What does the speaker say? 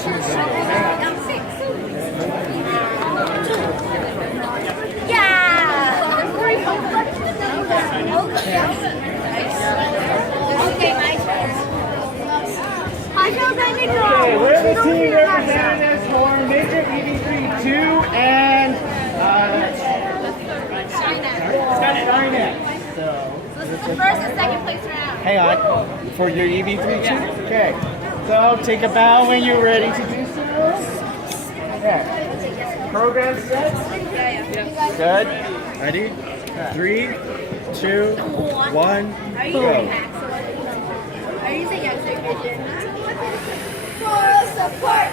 Okay, my turn. Okay, we're the team representatives for Major EV3 2 and Skynet. So This is the first and second place round. hang on, for your EV3 2? Okay. So take a bow when you're ready to do so. Okay. Program set? Good. Ready? 3, 2, 1, go. Are you using X-ray vision? For support.